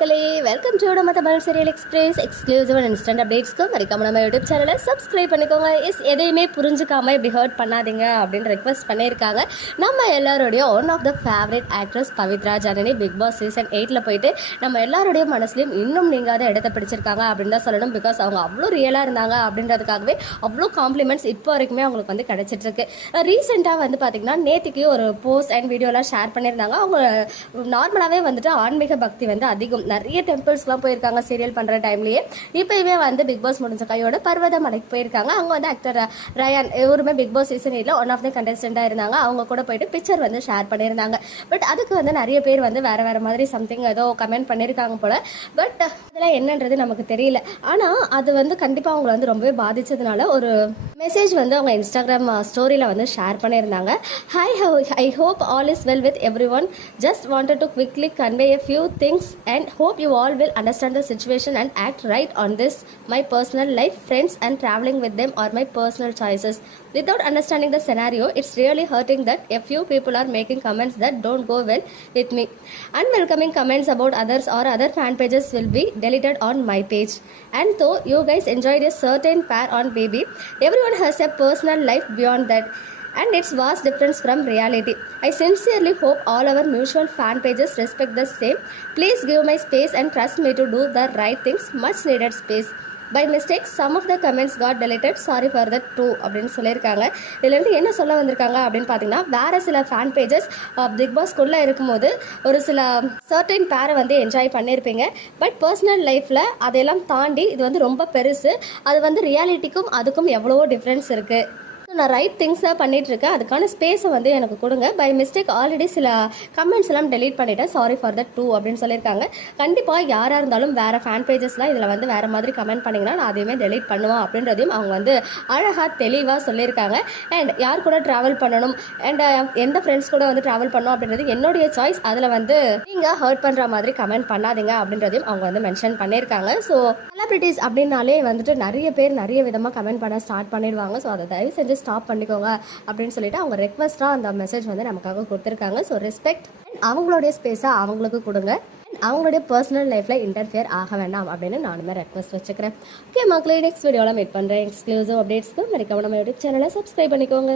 மக்களே welcome to நம்ம Tamil serial express exclusive and instant அப்டேட்ஸ்க்கு மறக்காம நம்ம யூடியூப் சேனலை சப்ஸ்கிரைப் பண்ணிக்கோங்க. எஸ் எதையுமே புரிஞ்சுக்காம இப்படி ஹர்ட் பண்ணாதீங்க அப்படின்னு ரெக்வஸ்ட் பண்ணியிருக்காங்க. நம்ம எல்லாருடைய one of the favourite actress Pavithra Janani Bigg Boss season எயிட்டில் போயிட்டு நம்ம எல்லாருடைய மனசுலையும் இன்னும் நீங்காத இடத்த பிடிச்சிருக்காங்க அப்படின்னு தான் சொல்லணும். பிகாஸ் அவங்க அவ்வளோ ரியலாக இருந்தாங்க அப்படின்றதுக்காகவே அவ்வளோ காம்ப்ளிமெண்ட்ஸ் இப்போ வரைக்குமே அவங்களுக்கு வந்து கிடைச்சிட்டு இருக்கு ரீசெண்டாக வந்து பார்த்தீங்கன்னா நேற்றுக்கு ஒரு போஸ்ட் அண்ட் வீடியோலாம் ஷேர் பண்ணியிருந்தாங்க. அவங்க நார்மலாகவே வந்துட்டு ஆன்மீக பக்தி வந்து அதிகம். நிறைய டெம்பிள்ஸ்லாம் போயிருக்காங்க சீரியல் பண்ணுற டைம்லேயே இப்போயுமே வந்து பிக் பாஸ் முடிஞ்ச கையோட பர்வத மலைக்கு போயிருக்காங்க. அங்கே வந்து ஆக்டர் ரயான் இவருமே பிக் பாஸ் சீசன் எயிட்டில் ஒன் ஆஃப் த கண்டஸ்டண்ட்டாக இருந்தாங்க. அவங்க கூட போயிட்டு பிக்சர் வந்து ஷேர் பண்ணியிருந்தாங்க. பட் அதுக்கு வந்து நிறைய பேர் வந்து வேறு வேறு மாதிரி சம்திங் ஏதோ கமெண்ட் பண்ணியிருக்காங்க போல். பட் ஆக்சுவலாக என்னன்றது நமக்கு தெரியல ஆனால் அது வந்து கண்டிப்பாக அவங்களை வந்து ரொம்பவே பாதித்ததுனால ஒரு மெசேஜ் வந்து அவங்க இன்ஸ்டாகிராம் ஸ்டோரியில் வந்து ஷேர் பண்ணியிருந்தாங்க hi how I hope all is well with everyone just wanted to quickly convey a few things and hope you all will understand the situation and act right on this my personal life friends and travelling with them are my personal choices without understanding the scenario it's really hurting that a few people are making comments that don't go well with me and comments about others are other fan pages will be del deleted on my page and though you guys enjoyed a certain pair on baby everyone has a personal life beyond that and it's vast difference from reality. I sincerely hope all our mutual fan pages respect the same. Please give my space and trust me to do the right things. Much needed space. By mistake some of the comments got deleted sorry for that too அப்படின்னு சொல்லியிருக்காங்க. இதுலேருந்து என்ன சொல்ல வந்திருக்காங்க அப்படின்னு பார்த்தீங்கன்னா வேறு சில ஃபேன் பேஜஸ் பிக் பாஸ்க்குள்ளே இருக்கும்போது ஒரு சில சர்டைன் பேரை வந்து என்ஜாய் பண்ணியிருப்பீங்க. பட் பர்சனல் லைஃப்பில் அதையெல்லாம் தாண்டி இது வந்து ரொம்ப பெருசு. அது வந்து ரியாலிட்டிக்கும் அதுக்கும் எவ்வளவோ டிஃப்ரென்ஸ் இருக்குது ஸோ நான் ரைட் திங்ஸாக பண்ணிட்டு இருக்கேன் அதுக்கான ஸ்பேஸை வந்து எனக்கு கொடுங்க. பை மிஸ்டேக் ஆல்ரெடி சில கமெண்ட்ஸ் எல்லாம் டெலீட் பண்ணிட்டேன். சாரி ஃபார் தட் டூ அப்படின்னு சொல்லியிருக்காங்க. கண்டிப்பாக யாராக இருந்தாலும் வேறு ஃபேன் பேஜஸ்லாம் இதில் வந்து வேறு மாதிரி கமெண்ட் பண்ணிங்கன்னா நான் அதையுமே டெலீட் பண்ணுவோம் அப்படின்றதையும் அவங்க வந்து அழகாக தெளிவாக சொல்லியிருக்காங்க. அண்ட் யார் கூட ட்ராவல் பண்ணணும்? அண்ட் எந்த ஃப்ரெண்ட்ஸ் கூட வந்து ட்ராவல் பண்ணணும் அப்படின்றது என்னுடைய சாய்ஸ் அதில் வந்து நீங்கள் ஹர்ட் பண்ணுற மாதிரி கமெண்ட் பண்ணாதீங்க அப்படின்றதையும் அவங்க வந்து மென்ஷன் பண்ணியிருக்காங்க. ஸோ செலிபிரிட்டிஸ் அப்படின்னாலே வந்துட்டு நிறைய பேர் நிறைய விதமாக கமெண்ட் பண்ண ஸ்டார்ட் பண்ணிடுவாங்க. ஸோ அதை தயவு செஞ்சு ஸ்டாப் பண்ணிக்கோங்க அப்படின்னு சொல்லிட்டு அவங்க ரெக்வஸ்ட்டாக அந்த மெசேஜ் வந்து நமக்காக கொடுத்துருக்காங்க. ஸோ ரெஸ்பெக்ட் அவங்களுடைய ஸ்பேஸை அவங்களுக்கு கொடுங்க. அவங்களுடைய பர்சனல் லைஃப்பில் இன்டர்ஃபியர் ஆக வேண்டாம் அப்படின்னு நானுமே ரெக்வஸ்ட் வச்சுக்கிறேன். ஓகே மக்களே நெக்ஸ்ட் வீடியோவில் மீட் பண்ணுறேன் எக்ஸ்க்ளூசிவ் அப்டேட்ஸ்க்கு மறக்காம நம்ம யூடியூப் சேனலை சப்ஸ்கிரைப் பண்ணிக்கோங்க.